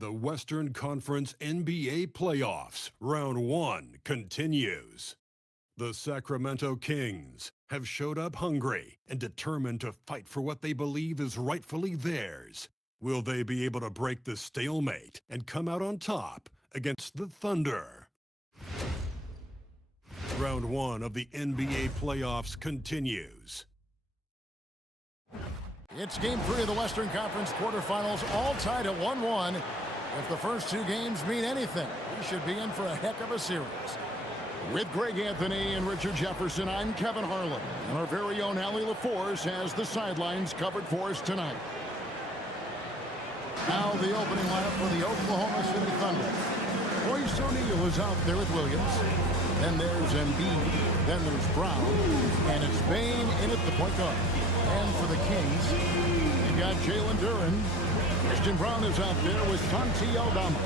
The Western Conference NBA Playoffs, Round 1 continues. The Sacramento Kings have showed up hungry and determined to fight for what they believe is rightfully theirs. Will they be able to break the stalemate and come out on top against the Thunder? Round 1 of the NBA Playoffs continues. It's Game 3 of the Western Conference quarterfinals, all tied at 1-1. If the first two games mean anything, we should be in for a heck of a series. With Greg Anthony and Richard Jefferson, I'm Kevin Harlan. And our very own Allie LaForce has the sidelines covered for us tonight. Now the opening lineup for the Oklahoma City Thunder. Royce O'Neal is out there at Williams. Then there's Embiid. Then there's Brown. And it's Bane in at the point guard. And for the Kings, you got Jalen Duren. Christian Brown is out there with Santi Aldama.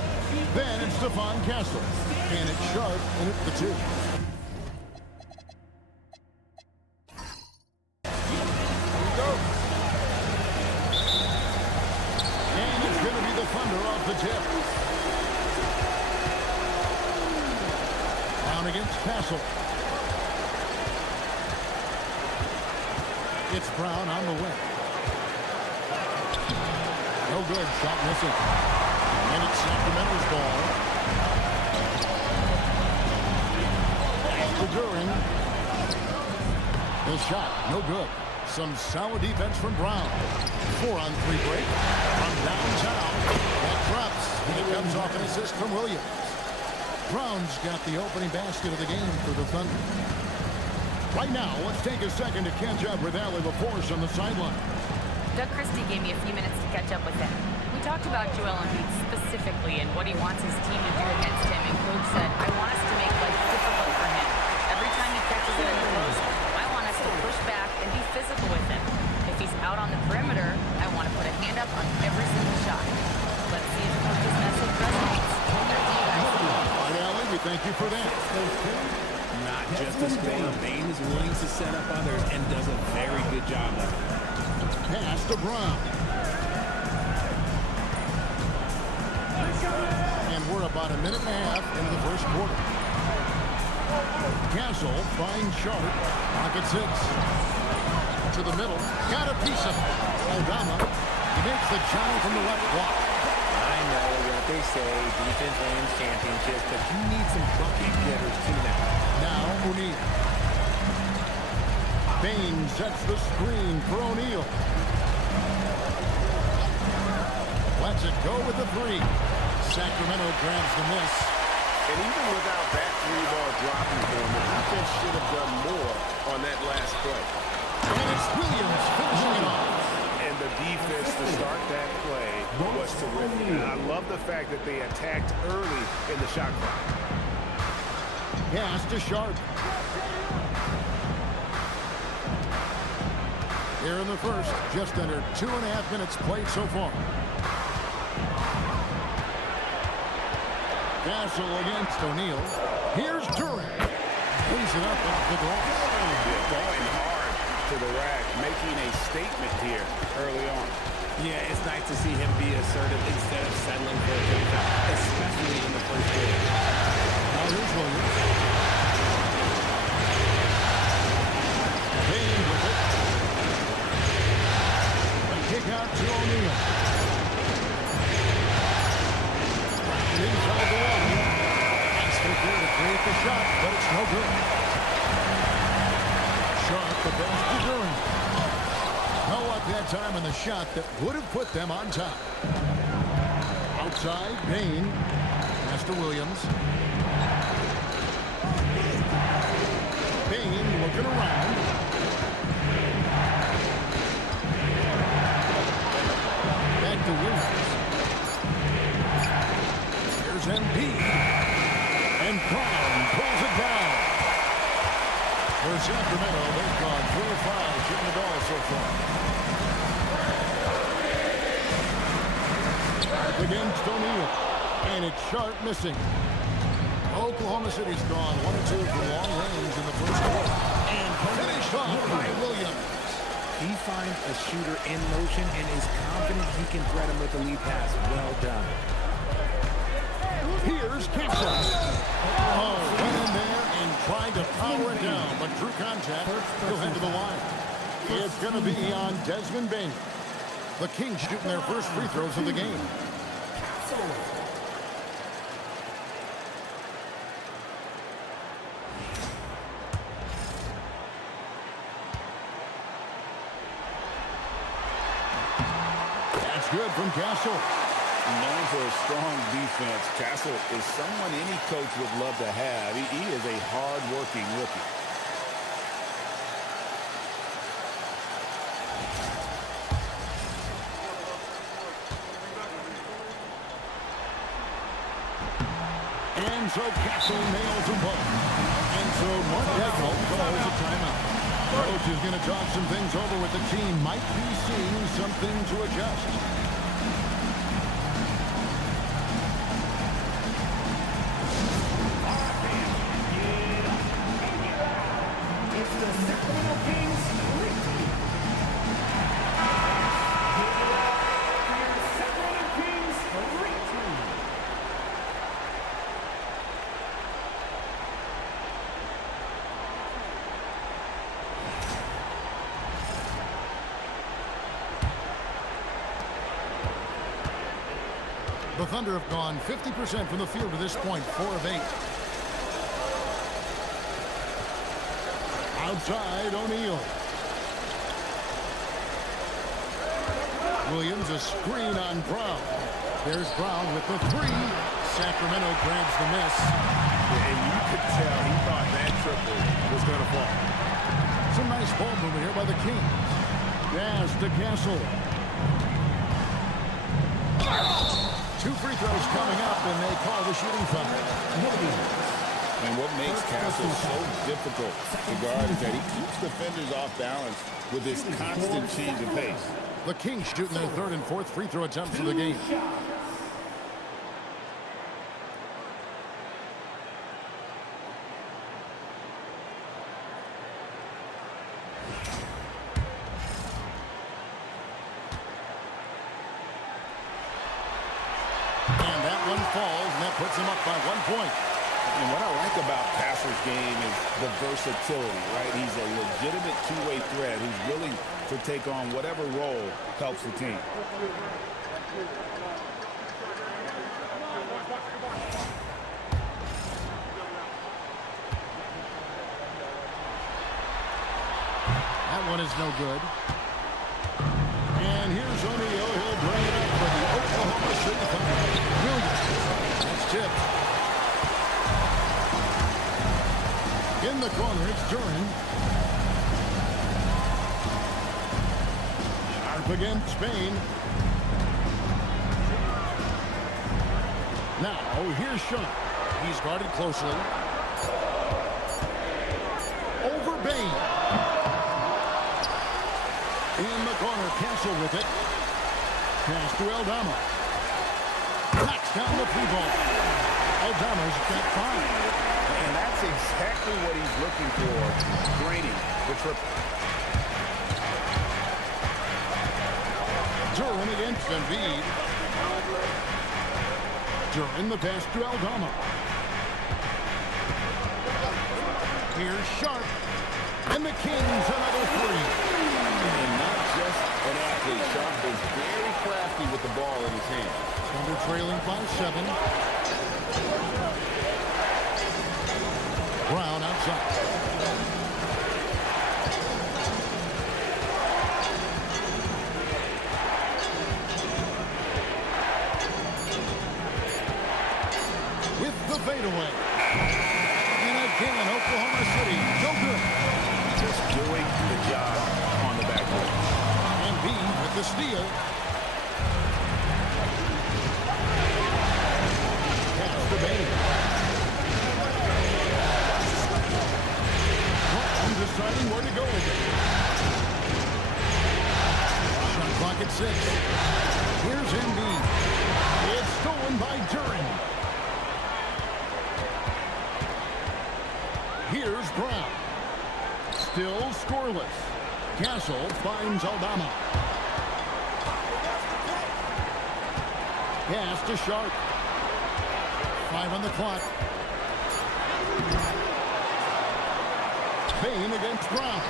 Then it's Stephon Castle. And it's Sharp in at the 2. Here we go. And it's going to be the Thunder off the tip. Down against Castle. It's Brown on the wing. No good. Shot missing. And it's Sacramento's ball. To Duren. The shot. No good. Some solid defense from Brown. 4-on-3 break. From downtown. That drops. And it comes off an assist from Williams. Brown's got the opening basket of the game for the Thunder. Right now, let's take a second to catch up with Allie LaForce on the sideline. Doug Christie gave me a few minutes to catch up with him. We talked about Joel Embiid specifically and what he wants his team to do against him, and Coach said, I want us to make life difficult for him. Every time he catches it in the post, I want us to push back and be physical with him. If he's out on the perimeter, I want to put a hand up on every single shot. Let's see if Coach's message resonates. Back to you guys. All right, Allie, we thank you for that. Not just a scorer. Bane is willing to set up others and does a very good job of it. Pass to Brown. And we're about a minute and a half into the first quarter. Castle finds Sharp. Pocket 6. To the middle. Got a piece of it. Aldama. He makes the channel from the left block. I know what they say, defense wins championships, but you need some bucket getters too now. Now O'Neal. Bane sets the screen for O'Neal. Lets it go with the 3. Sacramento grabs the miss. And even without that 3-ball dropping for him, the defense should have done more on that last play. And it's Williams finishing it off. And the defense to start that play was terrific. And I love the fact that they attacked early in the shot clock. Pass to Sharp. Here in the first, just under 2.5 minutes played so far. Castle against O'Neal. Here's Duren. Cleans it up off the glass. Going hard to the rack, making a statement here early on. Yeah, it's nice to see him be assertive instead of settling for a good shot, especially in the first game. Now here's Williams. Bane with it. A kick out to O'Neal. Inside the wall. Nice for here to create the shot, but it's no good. Sharp the pass to Duren. No luck that time on the shot that would have put them on top. Outside, Bane. Pass to Williams. Bane looking around. Back to Williams. Here's Embiid. And Brown pulls it down. For Sacramento, they've gone 4 or 5 shooting the ball so far. Against O'Neal. And it's Sharp missing. Oklahoma City's gone 1-2 from long range in the first quarter. And finished off by Williams. He finds a shooter in motion and is confident he can threat him with a lead pass. Well done. Here's Castle. Oh, went in there and tried to power it down, but true contact. He'll head to the line. It's going to be on Desmond Bain. The Kings shooting their first free throws of the game. That's good from Castle. Known for a strong defense, Castle is someone any coach would love to have. He is a hard-working rookie. And so Castle nails them both. And so Mark Daigneault calls a timeout. Coach is going to talk some things over with the team. Might be seeing something to adjust. It's the Sacramento Kings retreat. Your Sacramento Kings retreat. The Thunder have gone 50% from the field to this point, 4 of 8. Outside, O'Neal. Williams, a screen on Brown. There's Brown with the 3. Sacramento grabs the miss. And you could tell he thought that triple was going to fall. Some nice ball movement here by the Kings. Pass to Castle. 2 free throws coming up, and they call the shooting foul. And what makes Castle so difficult to guard is that he keeps defenders off balance with this constant change of pace. The Kings shooting their 3rd and 4th free throw attempts of the game. And that one falls, and that puts them up by 1 point. And what I like about Castle's game is the versatility, right? He's a legitimate two-way threat who's willing to take on whatever role helps the team. That one is no good. And here's O'Neal. He'll bring it up for the Oklahoma City Thunder. Williams. That's tipped. In the corner, it's Duran. Sharp against Spain. Now, here's Sharp. He's guarded closely. Over Bain. In the corner, Castle with it. Pass to Aldama. Knocks down the 3-ball. Aldama's got 5. And that's exactly what he's looking for, draining the triple. Duran against Embiid. Duran the pass to Aldama. Here's Sharp. And the Kings another 3. And not just an athlete, Sharp is very crafty with the ball in his hand. Thunder trailing by 7. Brown outside. With the fadeaway. And again, Oklahoma City, so good. Just doing the job on the backboard. Embiid with the steal. Pass to Bain. Deciding where to go with it. Shot clock at 6. Here's Embiid. It's stolen by Duran. Here's Brown. Still scoreless. Castle finds Aldama. Pass to Sharp. 5 on the clock. Bain against Brown.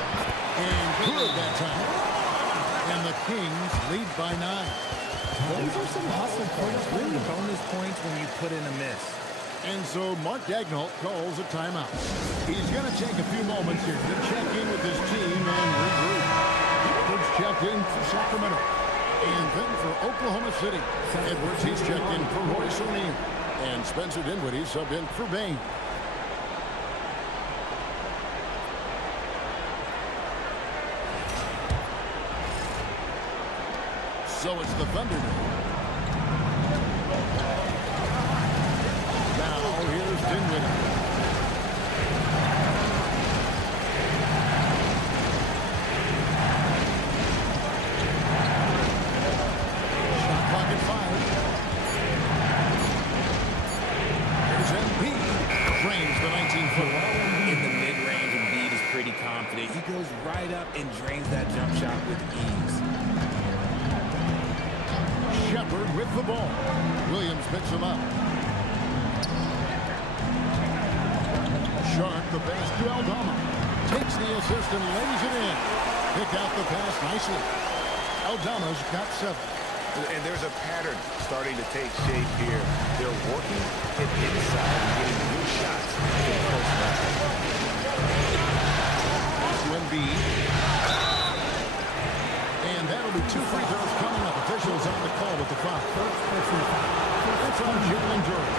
And good that time. And the Kings lead by 9. Those are some hustle points, really bonus points when you put in a miss. And so Mark Daigneault calls a timeout. He's going to take a few moments here to check in with his team and regroup. Edwards checked in for Sacramento. And then for Oklahoma City. Edwards, he's checked in for Royce O'Neal. And Spencer Dinwiddie subbed in for Bain. So it's the Thunder now. Now here's Dinwiddie. Shot clock at 5. Here's Embiid. Drains the 19-foot. In the mid-range, Embiid is pretty confident. He goes right up and drains that jump shot with ease. Shepard with the ball. Williams picks him up. Sharp, the pass to Aldama. Takes the assist and lays it in. Pick out the pass nicely. Aldama's got 7. And there's a pattern starting to take shape here. They're working it inside and getting good shots in close matches. To Embiid. And that'll be 2 free throws coming up. Officials on the call with the foul. It's on Jalen Durant.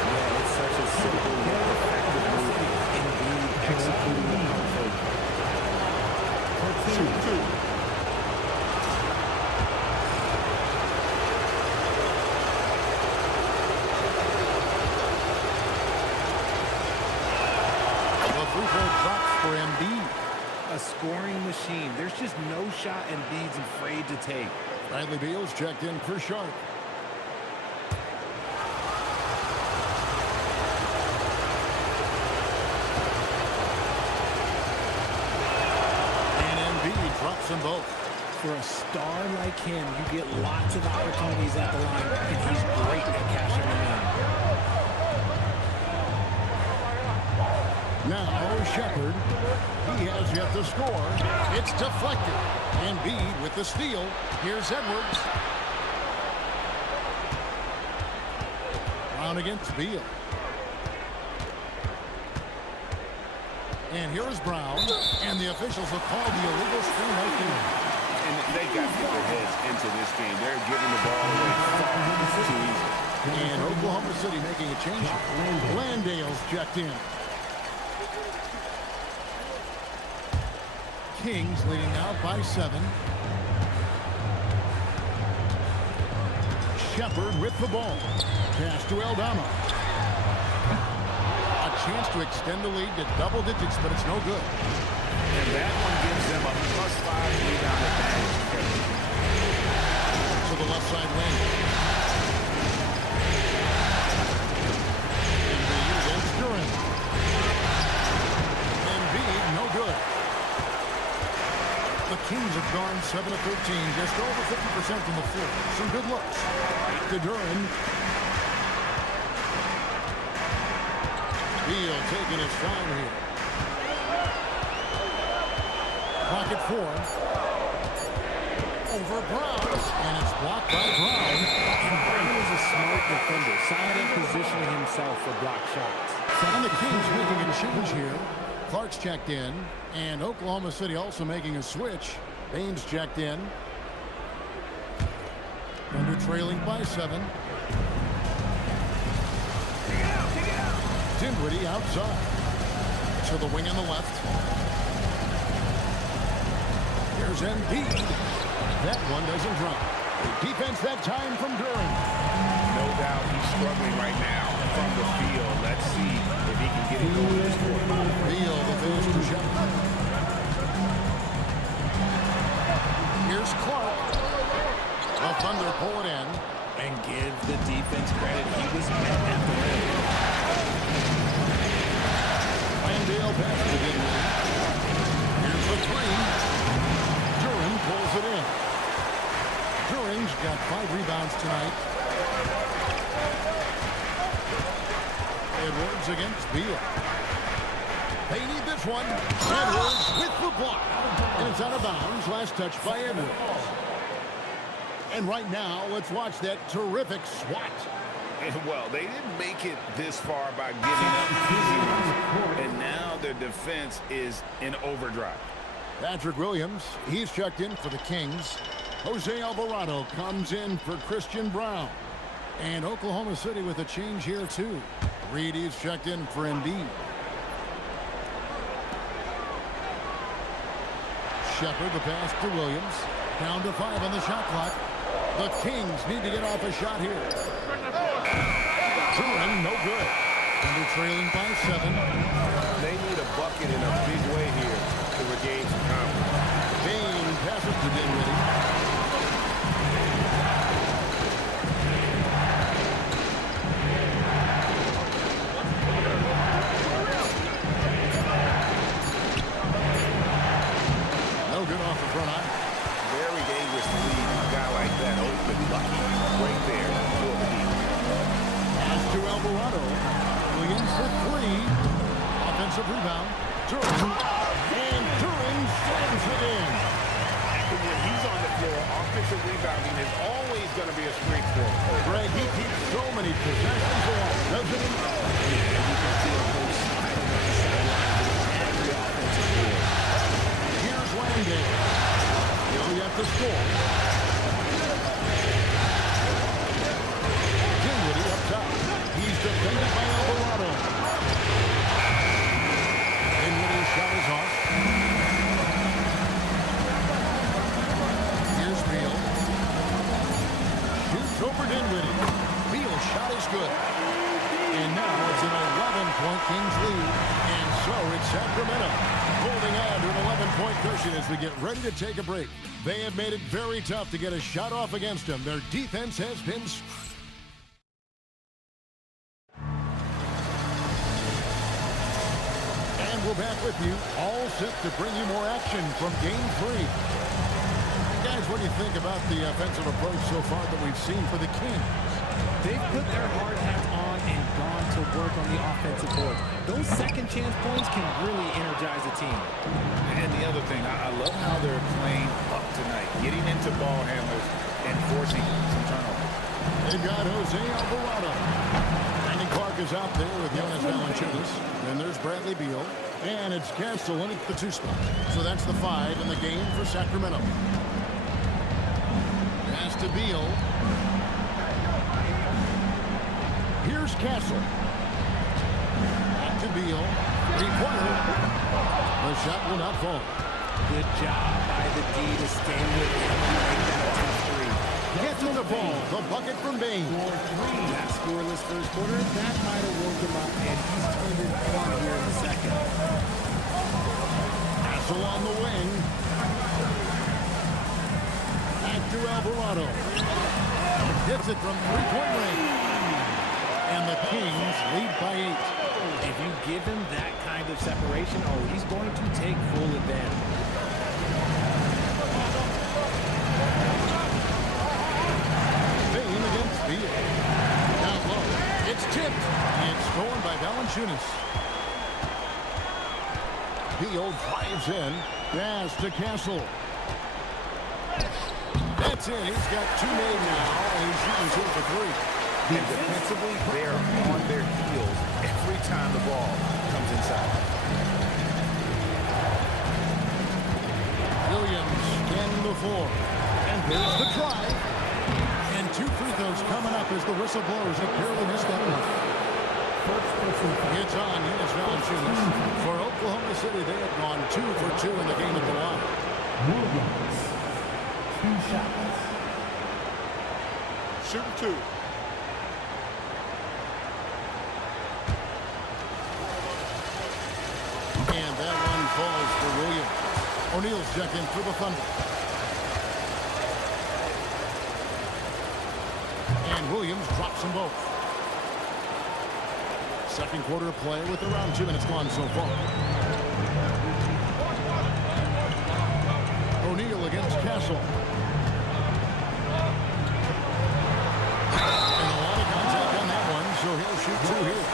Yeah, it's such a simple yet effective move. Embiid executing the perfect. 2-2. The free throw drops for Embiid. A scoring machine. There's just no shot Embiid's afraid to take. Bradley Beal's checked in for Sharp. And Embiid drops them both. For a star like him, you get lots of opportunities at the line, and he's great at cashing them in. Now Shepard. He has yet to score. It's deflected. Embiid with the steal. Here's Edwards. Brown against Beal. And here is Brown. And the officials have called the illegal screen right there. And they got to get their heads into this game. They're giving the ball away far too easy. And Oklahoma City making a change. Landale's checked in. Kings leading out by 7. Shepard with the ball. Pass to Aldama. A chance to extend the lead to double digits, but it's no good. And that one gives them a +5 rebound advantage. To the left side wing. Embiid against Durant. Embiid, no good. The Kings have gone 7 of 13, just over 50% from the floor. Some good looks. To Durant. Beal taking his time here. Clock at 4. Over Brown. And it's blocked by Brown. And Brown is a smart defender, solid at positioning himself for block shots. And the Kings making a change here. Clark's checked in, and Oklahoma City also making a switch. Baines checked in. Thunder trailing by 7. Dinwiddie outside. To the wing on the left. Here's Embiid. That one doesn't drop. Defense that time from Durant. No doubt he's struggling right now from the field. Let's see if he can get it going this quarter. Beal, the finish to Shepard. Here's Clark. The Thunder pull it in. And give the defense credit. He was met at the rim. Landale passes it in. Here's the 3. Durant pulls it in. Durant's got 5 rebounds tonight. Edwards against Beal. They need this one. Edwards with the block. And it's out of bounds. Last touch by Edwards. And right now, let's watch that terrific swat. Well, they didn't make it this far by giving up easy ones. And now their defense is in overdrive. Patrick Williams, he's checked in for the Kings. Jose Alvarado comes in for Christian Brown. And Oklahoma City with a change here, too. Reedy's checked in for Embiid. Shepard, the pass to Williams. Down to 5 on the shot clock. The Kings need to get off a shot here. Turin, no good. And they're trailing by 7. They need a bucket in a big way here to regain some confidence. Bain passes to Dinwiddie. No good off the front eye. Very dangerous to leave a guy like that open, lucky, right there for the lead. Pass to Alvarado. Williams for 3. Offensive rebound. Turin. And Turin slams it in. And when he's on the floor, offensive rebounding is always going to be a strength for him. Greg, he keeps so many possessions alive, doesn't he? Here's Langdale. He'll yet to score. Dinwiddie up top. He's defended by Alvarado. Dinwiddie's shot is off. Here's Beal. Shoots over Dinwiddie. Beal's shot is good. And now it's an 11-point Kings lead. And so it's Sacramento holding on to an 11-point cushion as we get ready to take a break. They have made it very tough to get a shot off against them. Their defense has been... And we're back with you, all set to bring you more action from Game 3. Guys, what do you think about the offensive approach so far that we've seen for the Kings? They've put their hard hats on and gone to work on the offensive board. Those second chance points can really energize a team. And the other thing, I love how they're playing up tonight, getting into ball handlers and forcing some turnovers. They've got Jose Alvarado. Brandon Clark is out there with Jonas Valanciunas. Then there's Bradley Beal. And it's Castle in at the 2 spot. So that's the 5 in the game for Sacramento. Pass to Beal. Here's Castle. Back to Beal. 3-pointer. The shot will not fall. Good job by the D to stay with him and make that a tough 3. Gets in the ball. The bucket from Bain. That scoreless first quarter, that might have woke him up, and he's turned it on here in the second. Castle on the wing. Back to Alvarado. Gets it from 3-point range. And the Kings lead by 8. If you give him that kind of separation, oh, he's going to take full advantage. Bain against Beal. Down low. It's tipped. It's stolen by Valanciunas. Beal drives in. Pass to Castle. That's it. He's got 2 made now, and he's shooting 2 for 3. And defensively, they're on their heels every time the ball comes inside. Williams scanning the floor. And there's the drive. And 2 free throws coming up as the whistle blows. He barely missed that one. It's on Jonas Valanciunas. For Oklahoma City, they have gone 2 for 2 in the game at the line. Williams. 2 shots. Shooting 2. And that one falls for Williams. O'Neal's checked in for the Thunder. And Williams drops them both. Second quarter play with around 2 minutes gone so far. O'Neal against Castle. And a lot of contact on that one, so he'll shoot 2 here.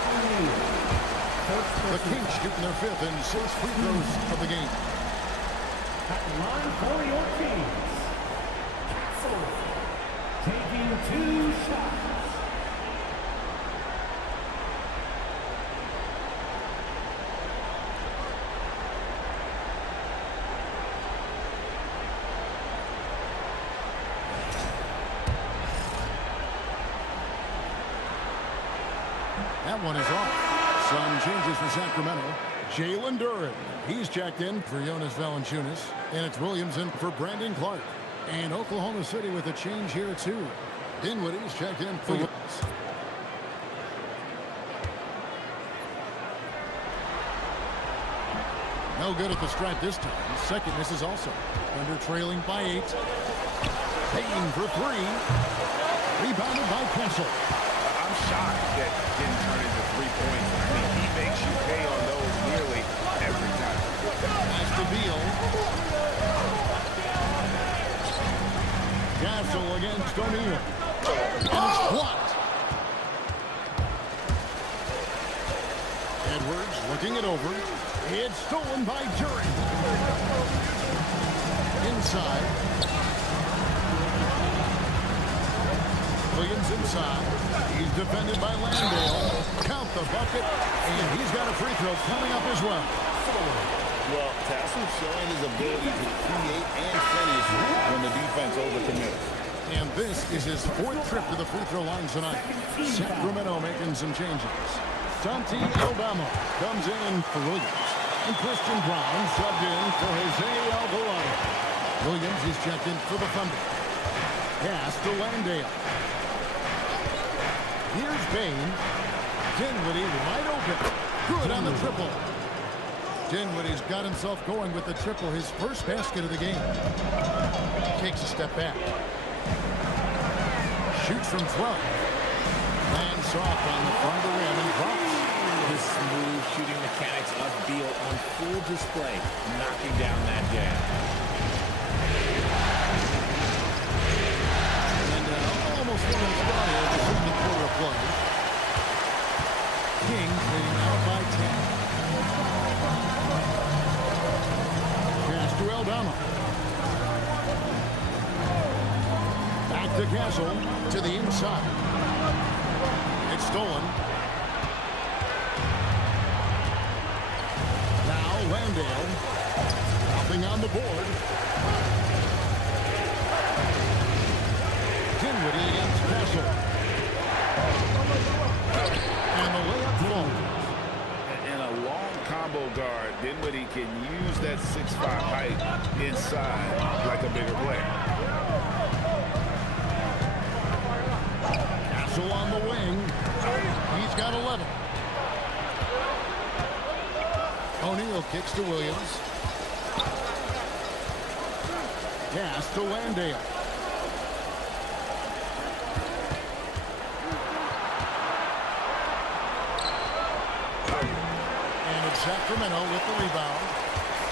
The Kings shooting their 5th and 6th free throws of the game. At the line for your Kings, Castle, taking 2 shots. That one is off. Some changes for Sacramento. Jalen Duren. He's checked in for Jonas Valanciunas. And it's Williams in for Brandon Clark. And Oklahoma City with a change here, too. Dinwiddie's checked in for Williams. No good at the stripe this time. Second misses also. Thunder trailing by 8. Payne for 3. Rebounded by Kessel. I'm shocked that didn't turn into 3 points. I mean, he makes you pay on those nearly every time. Nice to Beal. Castle against O'Neal. And it's blocked. Edwards looking it over. It's stolen by Duren. Inside. Williams inside. He's defended by Landale. Count the bucket. And he's got a free throw coming up as well. Well, Tassel's showing his ability to create and finish when the defense overcommits. And this is his 4th trip to the free throw line tonight. Sacramento making some changes. Santi Aldama comes in for Williams. And Christian Brown subbed in for Jose Alvarado. Williams is checked in for the Thunder. Pass to Landale. Here's Payne. Dinwiddie wide open. Good on the triple. Dinwiddie's got himself going with the triple, his first basket of the game. Takes a step back. Shoots from 12. Lands soft on the front of the rim and drops. The smooth shooting mechanics of Beal on full display, knocking down that jab. And almost one of the score here, the 50th quarter of play. Kings leading out by 10. Pass to Aldama. Back to Castle, to the inside. It's stolen. Now Landale. Nothing on the board. Dinwiddie against Castle. And the layup falls. And a long combo guard, Dinwiddie can use that 6'5" height inside like a bigger player. Castle on the wing. He's got 11. O'Neal kicks to Williams. Pass to Landale. And it's Sacramento with the rebound.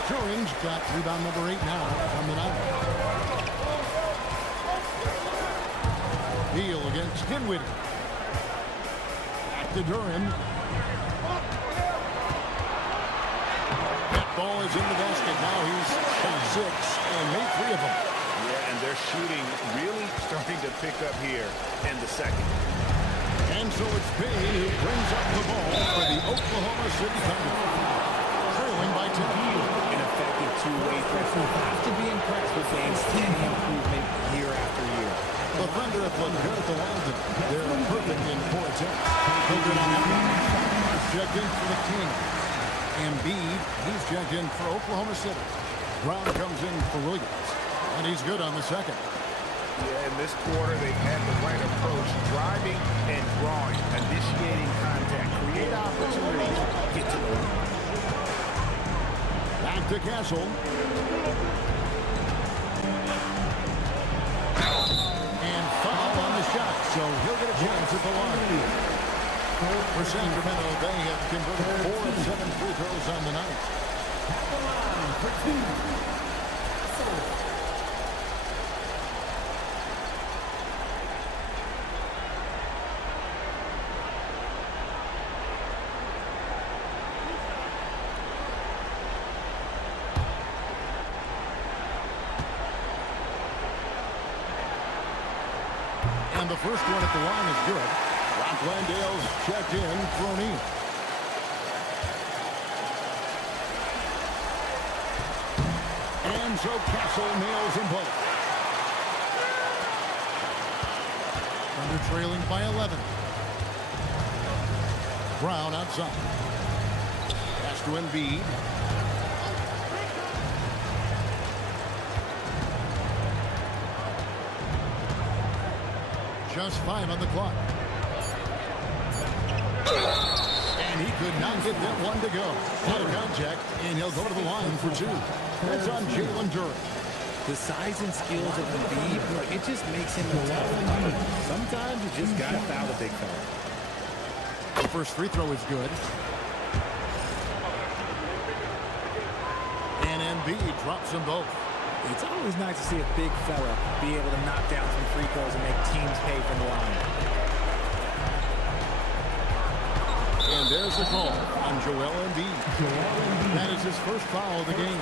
Duren's got rebound number 8 now from the night. Beal against Dinwiddie. Back to Duren. That ball is in the basket. Now he's shot 6 and made 3 of them. Yeah, and their shooting really starting to pick up here in the second. And so it's Payne who brings up the ball for the Oklahoma City Thunder. Trailing by 10. An effective two-way threat. You have to be impressed with Payne's steady improvement year after year. The Thunder have looked good at the line. They're perfect in 4 attempts. Good on that one. Checked in for the Kings. Embiid, he's checked in for Oklahoma City. Brown comes in for Williams. And he's good on the second. Yeah, in this quarter, they've had the right approach, driving and drawing, initiating contact, create opportunities, get to the line. Back to Castle. And foul on the shot, so he'll get a chance at the line. For Sacramento, they have converted 4 of 7 free throws on the night. At the line for 2, Castle. And the first one at the line is good. Rock Landale's checked in, thrown in. And so Castle nails them both. Thunder trailing by 11. Brown outside. Pass to Embiid. Just 5 on the clock. And he could not get that one to go. Out of contact, and he'll go to the line for 2. That's on Jalen Duren. The size and skills of Embiid, it just makes him a tough opponent. Sometimes you just got to foul the big fella. The first free throw is good. And Embiid drops them both. It's always nice to see a big fella be able to knock down some free throws and make teams pay from the line. And there's the call on Joel Embiid. That is his first foul of the game.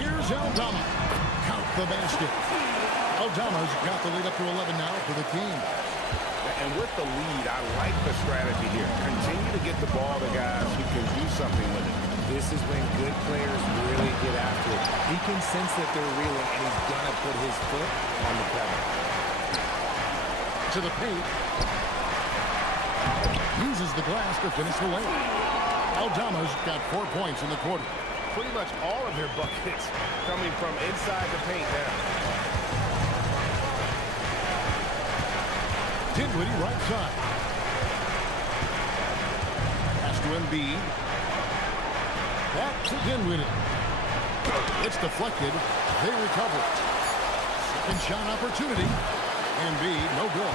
Here's Aldama. Count the basket. Aldama's got the lead up to 11 now for the team. And with the lead, I like the strategy here. Continue to get the ball to guys who can do something with it. This is when good players really get after it. He can sense that they're reeling, and he's going to put his foot on the pedal. To the paint. Uses the glass to finish the layup. Aldama's got 4 points in the quarter. Pretty much all of their buckets coming from inside the paint now. Dinwiddie right side. Pass to Embiid. Back to Dinwiddie. It's deflected. They recover. Second shot opportunity. Embiid, no good.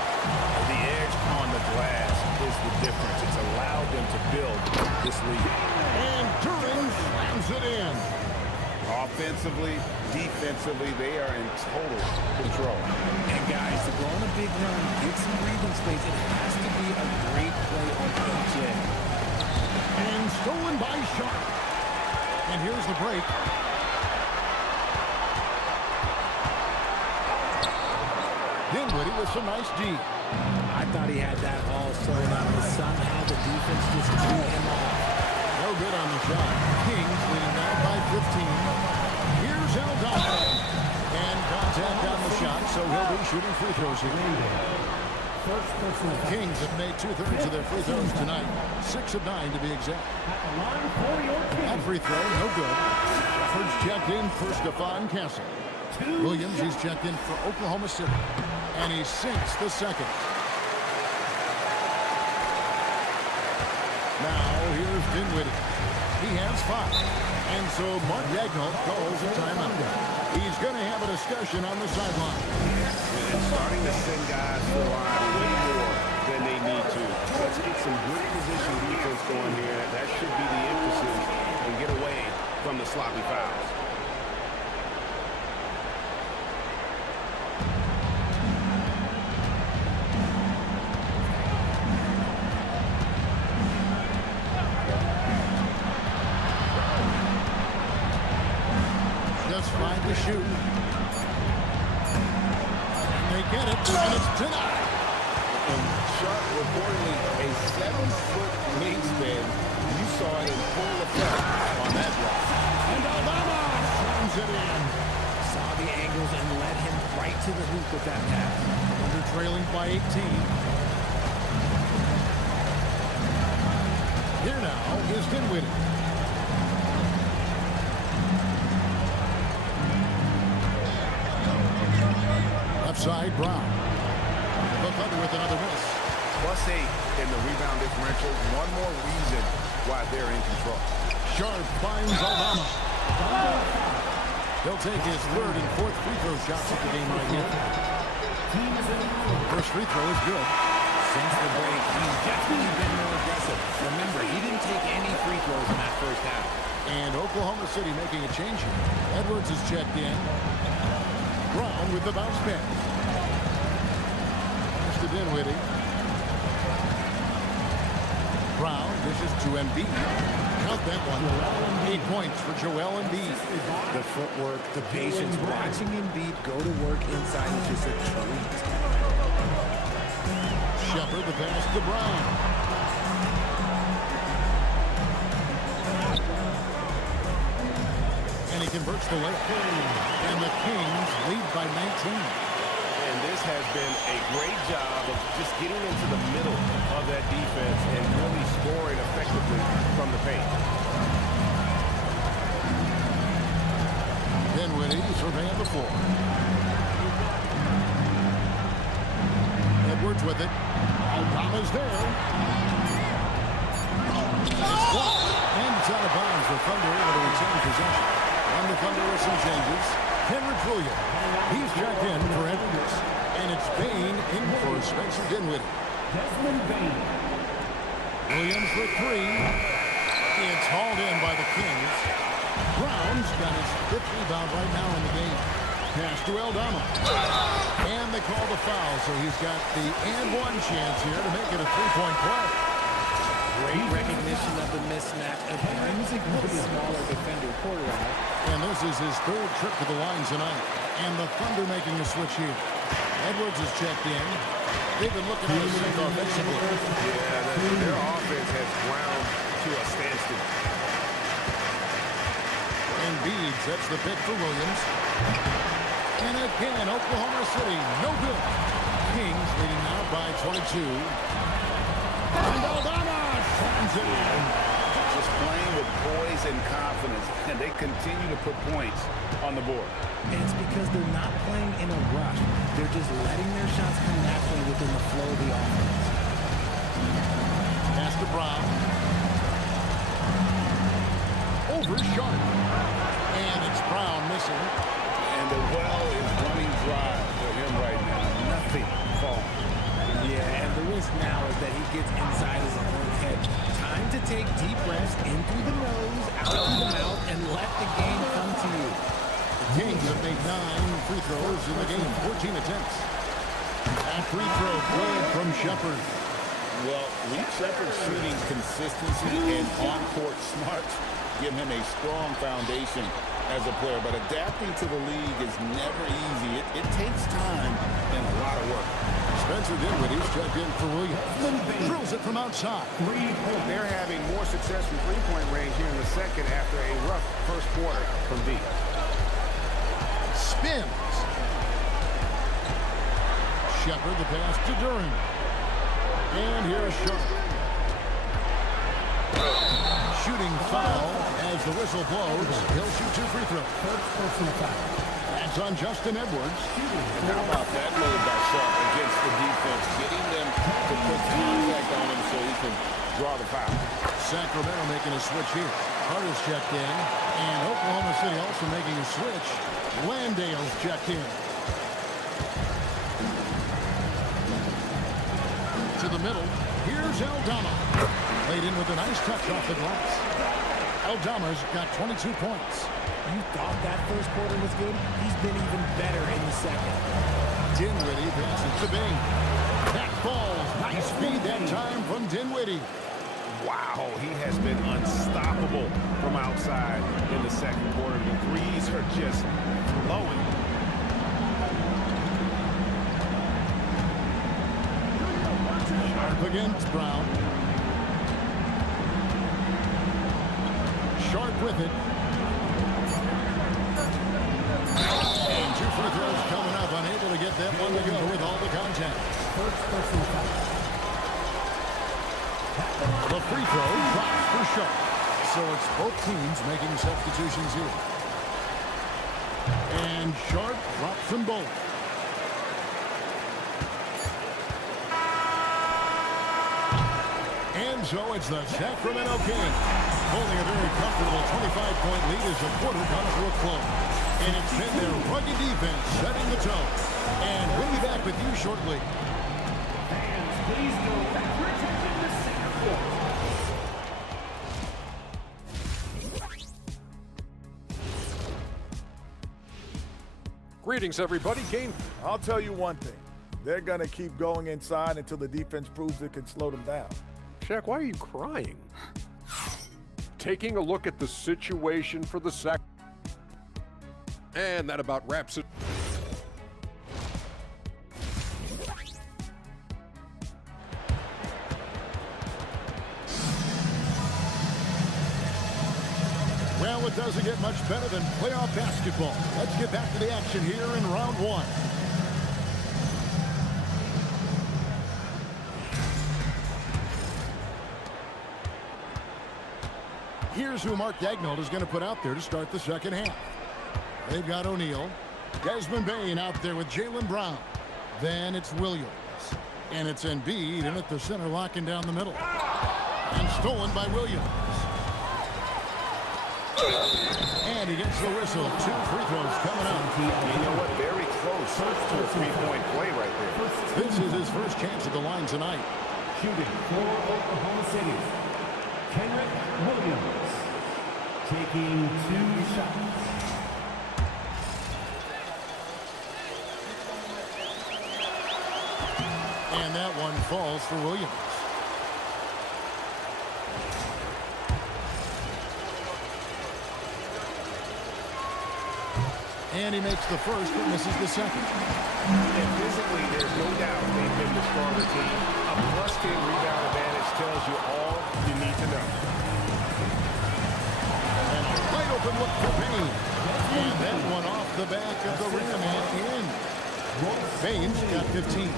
The edge on the glass is the difference. It's allowed them to build this lead. And Duren slams it in. Offensively, defensively, they are in total control. And guys, to go on a big run, get some breathing space, it has to be a great play on each end. And stolen by Sharp. And here's the break. Dinwiddie with some nice D. I thought he had that all sold out, but somehow the defense just threw him off. No good on the shot. Kings leading now by 15. Here's Aldama. And contact on the shot, so he'll be shooting free throws here. The Kings have made 2/3 of their free throws tonight. 6 of 9 to be exact. That free throw, no good. Shepard's checked in for Stephon Castle. Williams, he's checked in for Oklahoma City. And he sinks the second. Now, here's Dinwiddie. He has 5. And so Mark Daigneault calls a timeout. He's going to have a discussion on the sideline. And starting to send guys to the line way more than they need to. Let's get some good position defense going here. That should be the emphasis and get away from the sloppy fouls. Just 5 to shoot. And they get it, and it's denied. And Sharp reportedly a 7-foot wingspan. You saw it in full effect on that block. And Aldama slams it in. Saw the angles and led him right to the hoop with that pass. Under trailing by 18. Here now is Dinwiddie. Left side, Brown. The Thunder with another miss. +8 in the rebound differential. One more reason why they're in control. Sharp finds Aldama. He'll take his 3rd and 4th free throw shots at the game right here. First free throw is good. Since the break, he's definitely been more aggressive. Remember, he didn't take any free throws in that first half. And Oklahoma City making a change here. Edwards is checked in. Brown with the bounce pass. Mr. Dinwiddie. Brown dishes to Embiid. count that one. 8 points for Joel Embiid. The footwork, the patience, watching Embiid go to work inside is just a treat. Shepard, the pass to Brown. And he converts the layup. And the Kings lead by 19. And this has been a great job of just getting into the middle of that defense and really scoring effectively from the paint. Dinwiddie surveying the floor. Edwards with it. Aldama's there. It's blocked. And it's out of bounds. The Thunder able to retain possession. And the Thunder with some changes. Henrik Williams. He's checked in for Edwards. And it's Bain in for Spencer Dinwiddie. Desmond Bain. Williams for three. It's hauled in by the Kings. Brown's got his 5th rebound right now in the game. Pass to Aldama. And they call the foul, so he's got the and-one chance here to make it a 3-point play. Great recognition of the mismatch of using the smaller defender quarterback. And this is his 3rd trip to the line tonight. And the Thunder making the switch here. Edwards is checked in. They've been looking at the sync offensively. Yeah, their offense has ground to a standstill. Embiid sets the pick for Williams. And again, Oklahoma City, no good. Kings leading now by 22. And Aldama sends it in. Just playing with poise and confidence, and they continue to put points on the board. And it's because they're not playing in a rush. They're just letting their shots come naturally within the flow of the offense. Pass to Brown. Over Sharp. And it's Brown missing. And the well is running dry for him right now. Nothing falling. Yeah, and the risk now is that he gets inside his own head. Time to take deep breaths in through the nose, out through the mouth, and let the game come to you. The Kings have made 9 free throws in the game, 14 attempts. And free throw good from Shepard. Well, Lee Shepard's shooting consistency and on-court smarts give him a strong foundation as a player, but adapting to the league is never easy. It takes time and a lot of work. Spencer Dinwiddie's checked in for Williams. Drills it from outside. They're having more success from three-point range here in the second after a rough first quarter from deep. Spins. Shepard the pass to Durham. And here's Sharp. Shooting foul as the whistle blows. He'll shoot 2 free throws. That's on Justin Edwards. And how about that move by Sharp against the defense, getting them to put contact on him so he can draw the foul. Sacramento making a switch here. Carter's checked in. And Oklahoma City also making a switch. Landale's checked in. To the middle. Here's Aldama. Played in with a nice touch off the glass. Aldama's got 22 points. You thought that first quarter was good? He's been even better in the second. Dinwiddie passes to Bain. That falls. Nice speed that time from Dinwiddie. Wow, he has been unstoppable from outside in the second quarter. The threes are just flowing. Sharp against Brown. Sharp with it. And 2 free throws coming up. Unable to get that one to go with all the contact. The free throw drops for Sharp. So it's both teams making substitutions here. And Sharp drops them both. And so it's the Sacramento Kings holding a very comfortable 25-point lead as the quarter comes to a close. And it's been their rugged defense setting the tone. And we'll be back with you shortly. Fans, please go back for attention to center court. Greetings, everybody. Game. I'll tell you one thing. They're going to keep going inside until the defense proves it can slow them down. Shaq, why are you crying? taking a look at the situation for the SAC. And that about wraps it. Well, it doesn't get much better than playoff basketball. Let's get back to the action here in round one. Here's who Mark Daignault is going to put out there to start the second half. They've got O'Neal. Desmond Bain out there with Jaylen Brown. Then it's Williams. And it's Embiid in at the center, locking down the middle. And stolen by Williams. And he gets the whistle. 2 free throws coming up. You know what? Very close to a three-point play right there. This is his first chance at the line tonight. Shooting for Oklahoma City, Kenrick Williams, taking 2 shots. And that one falls for Williams. And he makes the first, but misses the second. And physically, there's no doubt they've been the stronger team. A +10 rebound advantage tells you all you need to know. And a wide open look for Bain. And that one off the back of the rim and in. Bain's got 15.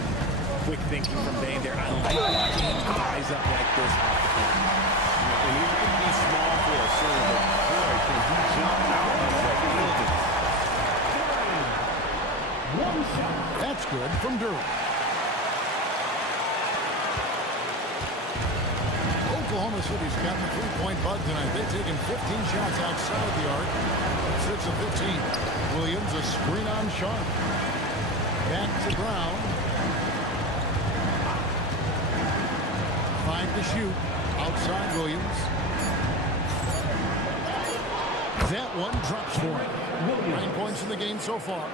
Quick thinking from Bain there. I like watching him rise up like this off the floor. And he might be small for a certain, but boy, can he jump out of that building. That's good from Durham. Oklahoma City's got the three-point bug tonight. They've taken 15 shots outside the arc. 6 of 15. Williams a screen on Sharp. Back to Brown. 5 to shoot. Outside Williams. That one drops for him. 9 points in the game so far.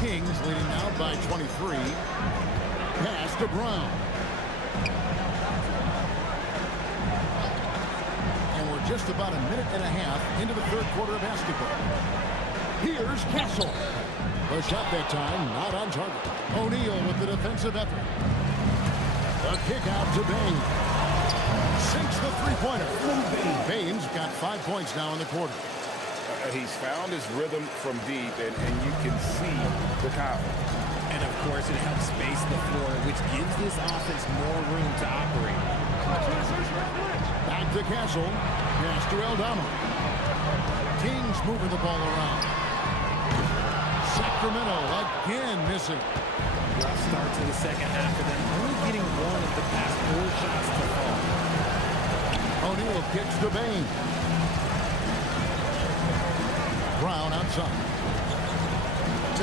Kings leading now by 23. Pass to Brown. And we're just about a minute and a half into the third quarter of basketball. Here's Castle. The shot that time not on target. O'Neal with the defensive effort. A kick out to Bain. Sinks the three-pointer. Bain's got 5 points now in the quarter. He's found his rhythm from deep, and you can see the confidence. And, of course, it helps space the floor, which gives this offense more room to operate. Back to Castle. Pass to Aldama. Kings moving the ball around. Sacramento again missing. Rough start to the second half of them, only getting 1 of the past 4 shots to fall. O'Neal kicks to Bain. Brown outside.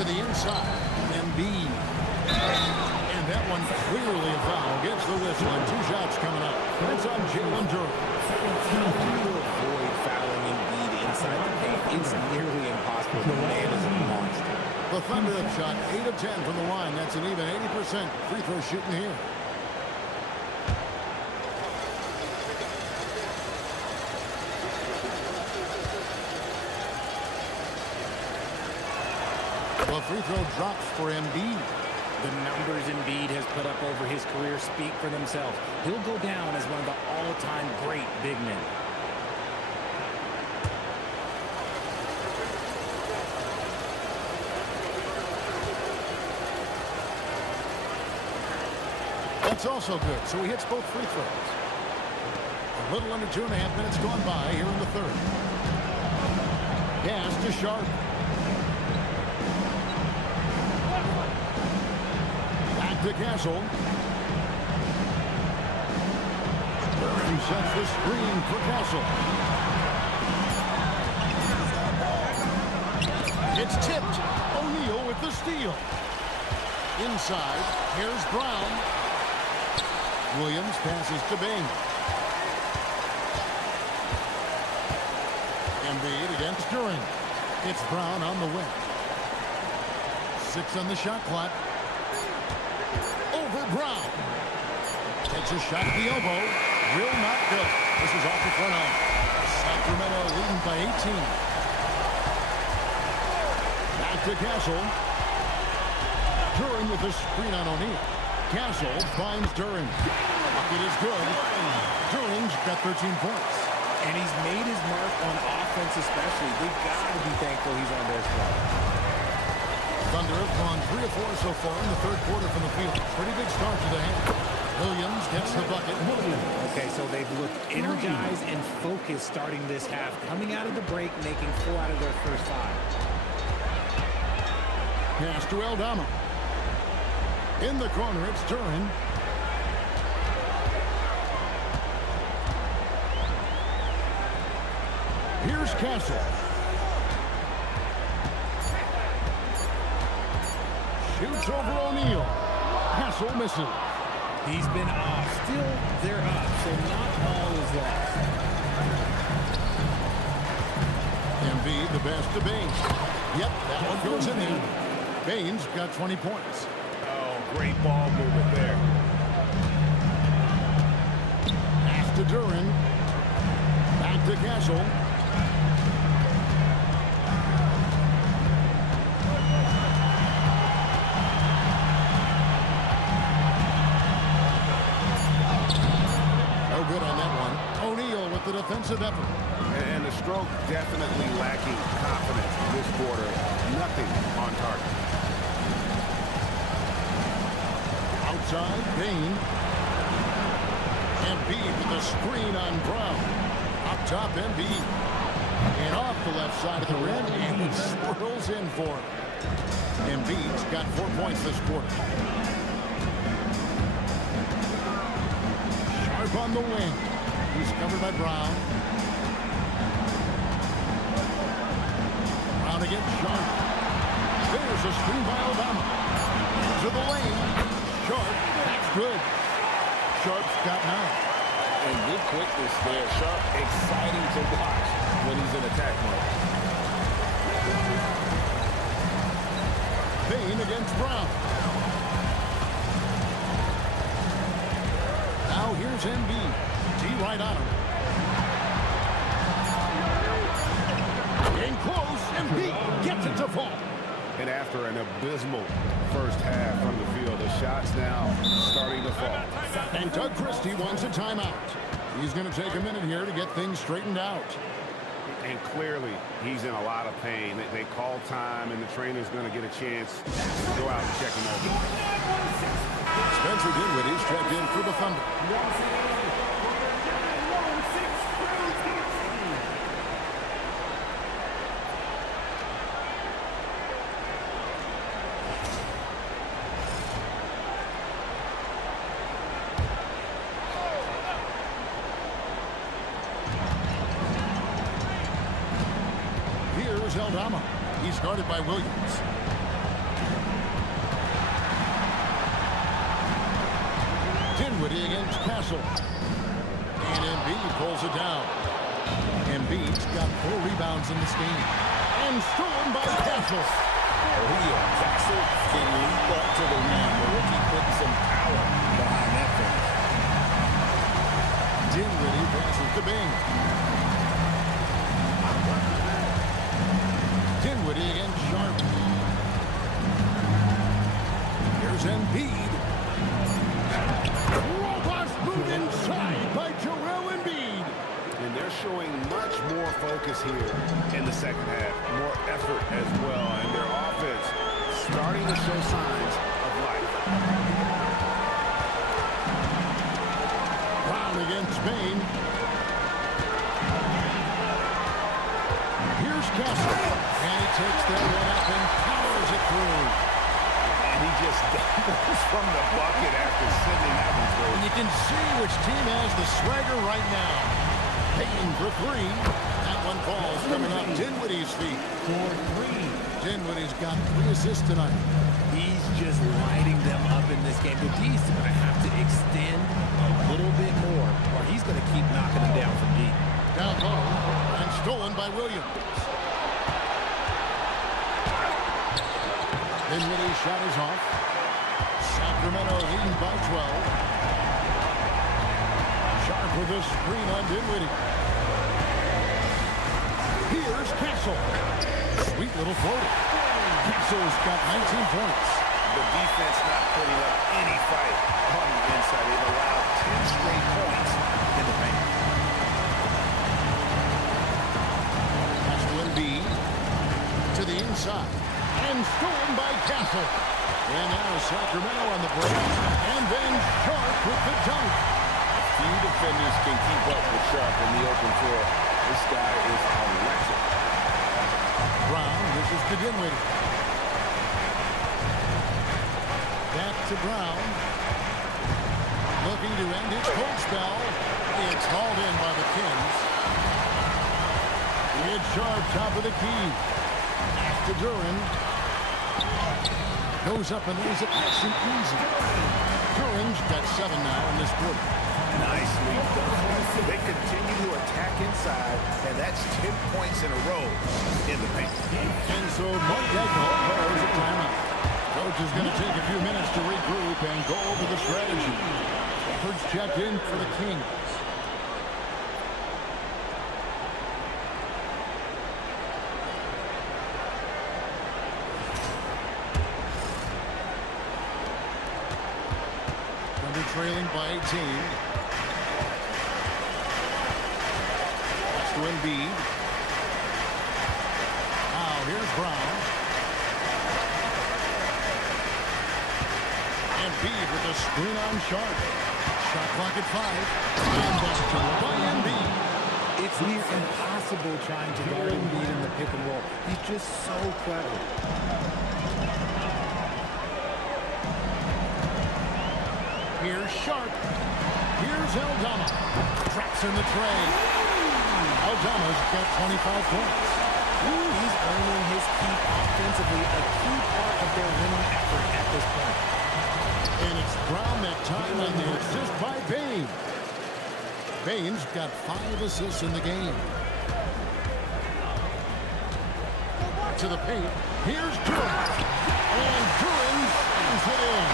To the inside. Embiid. And that one clearly a foul. Gets the whistle and 2 shots coming up. That's on Jalen Durham. To avoid fouling Embiid inside the paint, it's nearly impossible. The man is a monster. The Thunder have shot 8 of 10 from the line. That's an even 80% free throw shooting here. The free throw drops for Embiid. The numbers Embiid has put up over his career speak for themselves. He'll go down as one of the all-time great big men. That's also good, so he hits both free throws. A little under 2.5 minutes gone by here in the third. Pass to Sharp. Back to Castle. He sets the screen for Castle. It's tipped. O'Neal with the steal. Inside, here's Brown. Williams passes to Bain. Embiid against Durant. It's Brown on the wing. 6 on the shot clock. Over Brown. Takes a shot at the elbow. Will not go. This is off the front end. Sacramento leading by 18. Back to Castle. Duren with a screen on O'Neal. Castle finds Duren. Bucket is good. Duren's got 13 points. And he's made his mark on offense especially. They've got to be thankful he's on their squad. Thunder have gone 3 of 4 so far in the third quarter from the field. Pretty big start to the half. Williams gets the bucket. Okay, so they've looked energized and focused starting this half. Coming out of the break, making 4 out of their first 5. Pass to Aldama. In the corner, it's Duren. Here's Castle. Shoots over O'Neal. Castle misses. He's been off. Still, they're up, so not all is lost. Embiid, the best to Baines. Yep, that one goes in there. Baines got 20 points. Oh, great ball movement there. Pass to Duren. Back to Castle. No good on that one. O'Neal with the defensive effort. And the stroke definitely lacking confidence this quarter. Nothing on target. Outside, Bain. Embiid with the screen on Brown. Up top, Embiid. And off the left side of the rim, and it swirls in for him. Embiid's got 4 points this quarter. Sharp on the wing. He's covered by Brown. Brown against Sharp. There's a screen by Aldama. To the lane. Sharp. That's good. Sharp's got 9. And good quickness there. Sharp, exciting to watch when he's in attack mode. Bain against Brown. Now here's Embiid. D right on him. Getting close. Embiid gets it to fall. And after an abysmal first half from the field, the shots now starting to fall. And Doug Christie wants a timeout. He's going to take a minute here to get things straightened out. And clearly, he's in a lot of pain. They call time, and the trainer's going to get a chance to go out and check him over. Spencer Dinwiddie's checked in for the Thunder. Here's Aldama. He's guarded by Williams. Dinwiddie against Castle. And Embiid pulls it down. Embiid's got 4 rebounds in this game. And stolen by Castle. O'Neal, Castle can leap up to the rim. The rookie putting some power behind that finish. Dinwiddie passes to Bain. Dinwiddie against Sharp. Here's Embiid. Robust move inside by Joel Embiid. And they're showing much more focus here in the second half. More effort as well. And their offense starting to show signs of life. Brown against Bain. Here's Castle. And he takes that one up and powers it through. And he just doubles from the bucket after sending that one through. And you can see which team has the swagger right now. Payton for 3. That one falls coming up Dinwiddie's feet. For 3. Dinwiddie's got 3 assists tonight. He's just lighting them up in this game. The D's going to have to extend a little bit more, or he's going to keep knocking them down from deep. Down low and stolen by Williams. Dinwiddie's shot is off. Sacramento leading by 12. Sharp with a screen on Dinwiddie. Here's Castle. Sweet little floater. Castle's got 19 points. The defense not putting up any fight on the inside. They've allowed 10 straight points in the paint. Pass to Embiid. To the inside. And stolen by Castle. And now Sacramento on the break. And then Sharp with the dunk. Few defenders can keep up with Sharp in the open floor. This guy is electric. Brown wishes to Dinwiddie. Back to Brown. Looking to end his cold spell. It's hauled in by the Kings. It's Sharp, top of the key. Back to Duran. Goes up and lays it nice and easy. Duran's got 7 now in this quarter. Nicely done. They continue to attack inside, and that's 10 points in a row in the paint. And so Mark Gasol calls a timeout. Coach is going to take a few minutes to regroup and go over the strategy. First checked in for the Kings. Thunder trailing by 18. Pass to Embiid. Now here's Brown. Embiid with a screen on Sharp. Shot clock at 5. And that's pulled by Embiid. It's near impossible trying to guard Embiid in the pick and roll. He's just so clever. Here's Sharp. Here's Aldama. Traps in the tray. Aldama's got 25 points. He's earning his keep offensively, a key part of their winning effort at this point. And it's Brown that time on the assist by Bain. Bain's got 5 assists in the game. To the paint. Here's Duran. And Duran slams it in.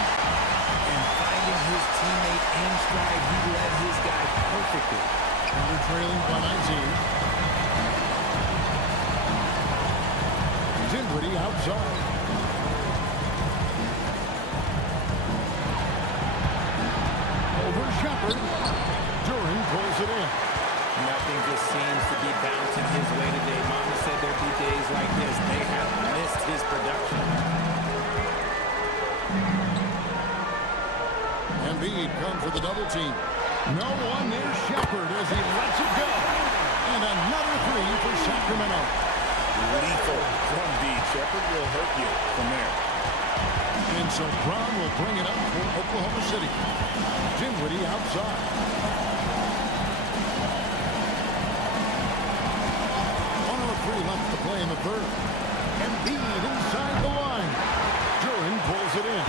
And finding his teammate in stride, he led his guy perfectly. Thunder trailing by 19. Dinwiddie outside. Over Shepherd. Duran pulls it in. Nothing just seems to be bouncing his way today. Mama said there'd be days like this. They have missed his production. Embiid comes for the double team. No one near Shepherd as he lets it go. And another 3 for Sacramento. Lethal from Embiid. Shepherd will hurt you from there. And so Brown will bring it up for Oklahoma City. Dinwiddie outside. 1:03 left to play in the third. Embiid inside the line. Duran pulls it in.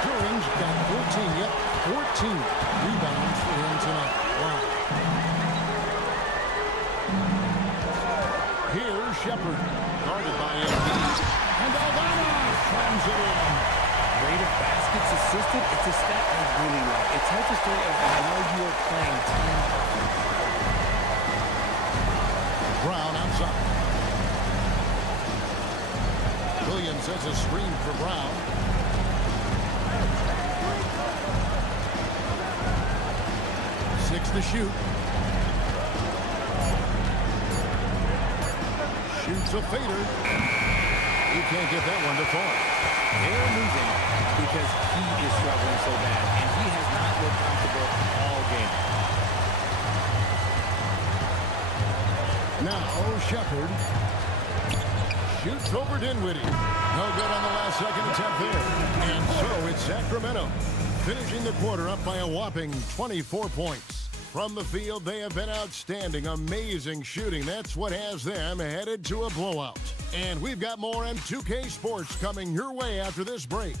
Duran's got 14, yep, 14 rebounds for him tonight. Wow. Here's Shepherd, guarded by Embiid. And Aldama slams it in. Rate of baskets assisted, it's a stat I really like. It tells the story of how you are playing team offense. Brown outside. Williams has a screen for Brown. 6 to shoot. Shoots a fader. He can't get that one to fall. They're losing because he is struggling so bad, and he has not looked comfortable all game. Now Shepherd shoots over Dinwiddie. No good on the last second attempt there. And so it's Sacramento finishing the quarter up by a whopping 24 points. From the field, they have been outstanding, amazing shooting. That's what has them headed to a blowout. And we've got more on 2K Sports coming your way after this break.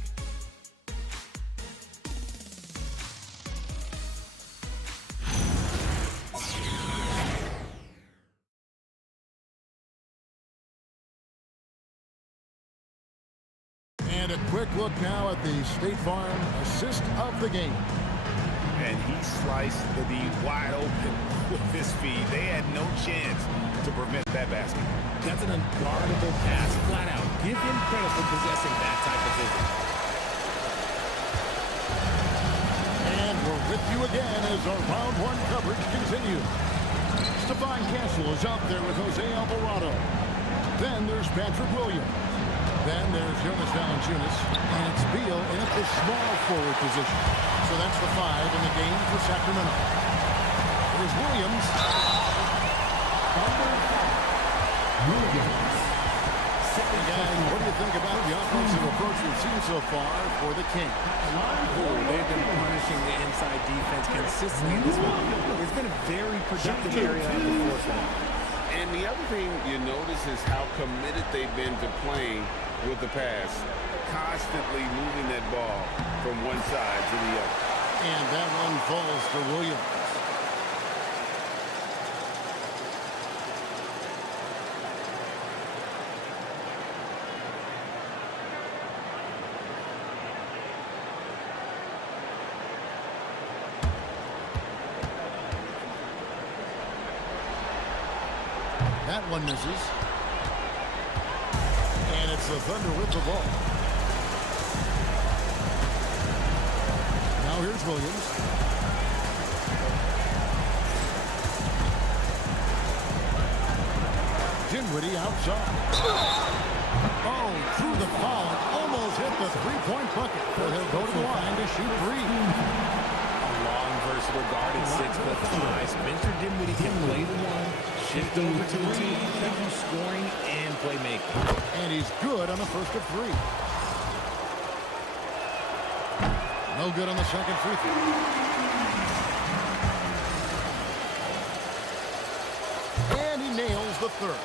And a quick look now at the State Farm assist of the game. and he sliced the wide open with his speed. They had no chance to prevent that basket. That's an unguardable pass, flat out. Give him credit for possessing that type of vision. And we're with you again as our round one coverage continues. Stephon Castle is out there with Jose Alvarado. Then there's Patrick Williams. Then there's Jonas Valanciunas. And it's Beal in at the small forward position. So that's the 5 in the game for Sacramento. Here's Williams. And guys, what do you think about the offensive approach we've seen so far for the Kings? They've been punishing the inside defense consistently in this one. It's been a very productive area of the floor for them. And the other thing you notice is how committed they've been to playing with the pass, constantly moving that ball from one side to the other. And that one falls for Williams. That one misses. And it's the Thunder with the ball. Now here's Williams. Dinwiddie outside. Oh, through the foul. Almost hit the three-point bucket. But he'll go to the line to shoot three. Long, versatile guard at 6'5". Spencer Dinwiddie can play the one, shift over to the two, give you scoring and playmaking. And he's good on the first of three. No good on the second free throw. And he nails the third.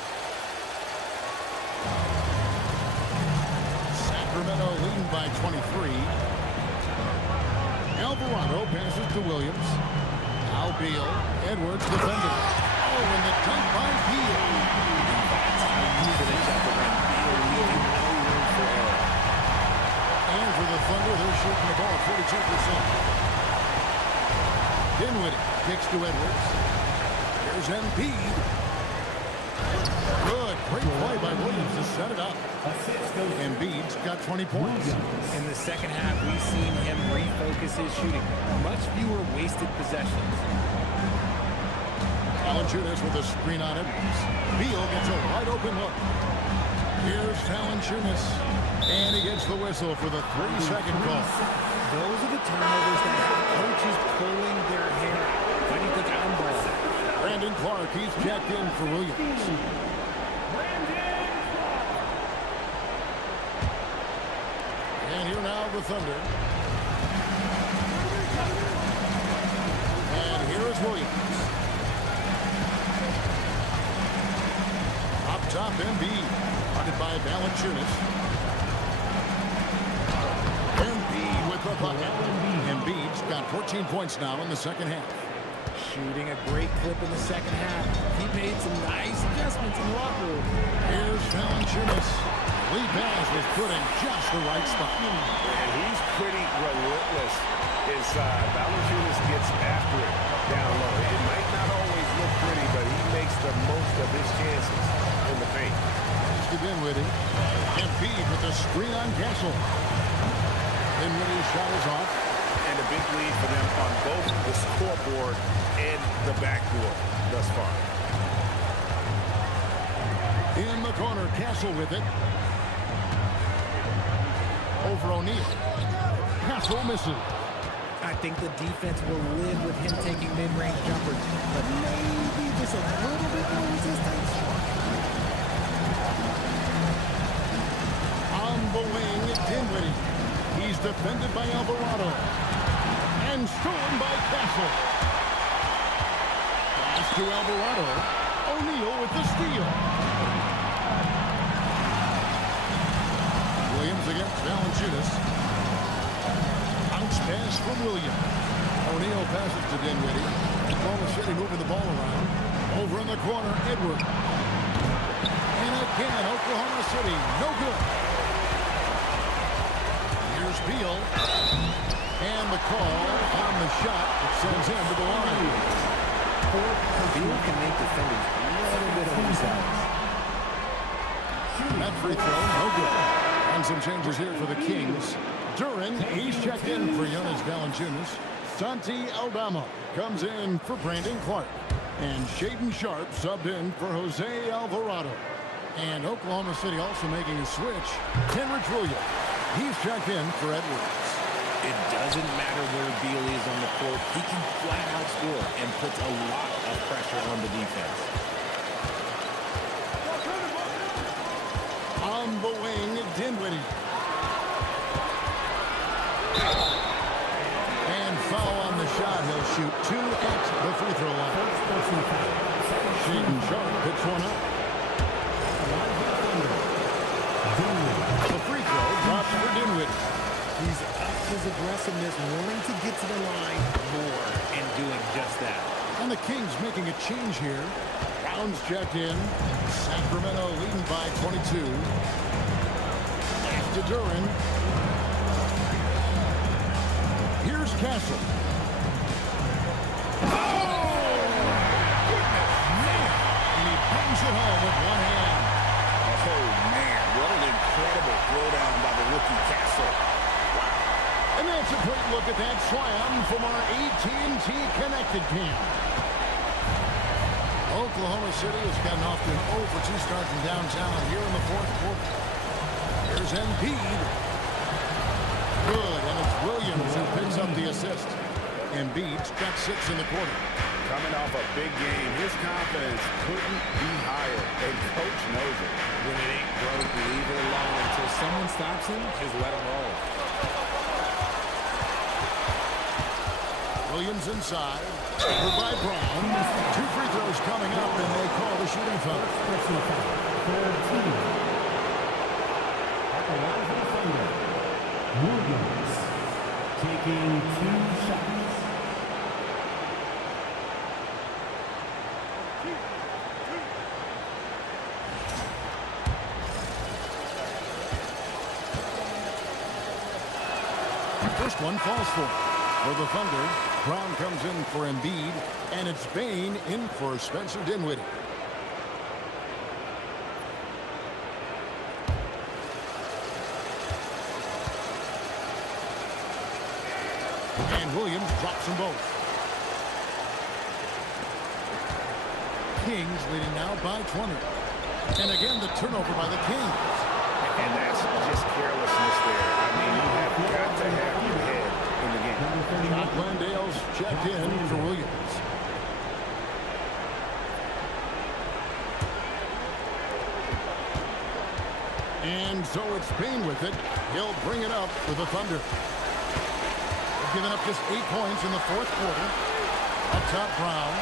Sacramento leading by 23. Alvarado passes to Williams. Now Beal. Edwards defending. Oh, and the dunk by Beal. Finish at the rim. Beal leaving no room for error. And for the Thunder, they're shooting the ball at 42%. Dinwiddie kicks to Edwards. Here's Embiid. Good. Great play by Williams to set it up. Embiid's got 20 points. In the second half, we've seen him refocus his shooting. Much fewer wasted possessions. Valanciunas with a screen on Edwards. Beal gets a wide open look. Here's Valanciunas. And he gets the whistle for the 3-second call. Those are the turnovers that have coaches pulling their hair out. Why do you think I'm balling? Brandon Clark, he's checked in for Williams. And here now the Thunder. And here is Williams. Up top, Embiid. Guarded by Valanciunas. Embiid with the bucket. Embiid's got 14 points now in the second half. Shooting a great clip in the second half. He made some nice adjustments in the locker room. Here's Valanciunas. Lee Bass was put in just the right spot. And he's pretty relentless inside. Valanciunas gets after it down low. It might not always look pretty, but he makes the most of his chances in the paint. To Dinwiddie. Embiid with the screen on Castle. Dinwiddie's shot is off. And a big lead for them on both the scoreboard and the backboard thus far. In the corner, Castle with it. Over O'Neal. Castle misses. I think the defense will live with him taking mid-range jumpers, but maybe just a little bit more resistance. On the wing, Dinwiddie. He's defended by Alvarado. And stolen by Castle. Pass to Alvarado. O'Neal with the steal. Williams against Valanciunas. Bounce pass from Williams. O'Neal passes to Dinwiddie. Oklahoma City moving the ball around. Over in the corner, Edwards. And again, Oklahoma City, no good. Here's Beal. And the call on the shot that sends him to the line. Field can make defenders a little bit oversized. That free throw, no good. And some changes here for the Kings. Duran, he's checked in for Jonas Valanciunas. Santi Aldama comes in for Brandon Clark. And Shaedon Sharpe subbed in for Jose Alvarado. And Oklahoma City also making a switch. Kenrich Williams, he's checked in for Edwards. It doesn't matter where Beal is on the court. He can flat out score and puts a lot of pressure on the defense. On the wing, Dinwiddie. And foul on the shot. He'll shoot 2 at the free throw line. Shaedon Sharpe picks one up. The free throw drops for Dinwiddie. He's upped his aggressiveness, willing to get to the line more, and doing just that. And the Kings making a change here. Brown's checked in. Sacramento leading by 22. Back to Duran. Here's Castle. Oh! Goodness, man! And he bangs it home with one hand. Oh, man, what an incredible throwdown by the rookie Castle. And that's a great look at that slam from our AT&T Connected Cam. Oklahoma City has gotten off to an 0-for-2 start from downtown here in the fourth quarter. Here's Embiid. Good, and it's Williams who picks up the assist. Embiid's got 6 in the quarter. Coming off a big game, his confidence couldn't be higher, and Coach knows it. When it ain't broke, leave it alone until someone stops him. Just let him roll. Williams inside. Over by Brown. 2 free throws coming up, and they call the shooting foul. Personal foul. Third team. At the line for the Thunder, Williams taking 2 shots. First one falls for the Thunder. Brown comes in for Embiid, and it's Bane in for Spencer Dinwiddie. And Williams drops them both. Kings leading now by 20. And again, the turnover by the Kings. And that's just carelessness there. I mean, you have got to have your head in the game. Scott Landale's checked in for Williams. And so it's Bane with it. He'll bring it up for the Thunder. They've given up just 8 points in the fourth quarter. Up top, Brown.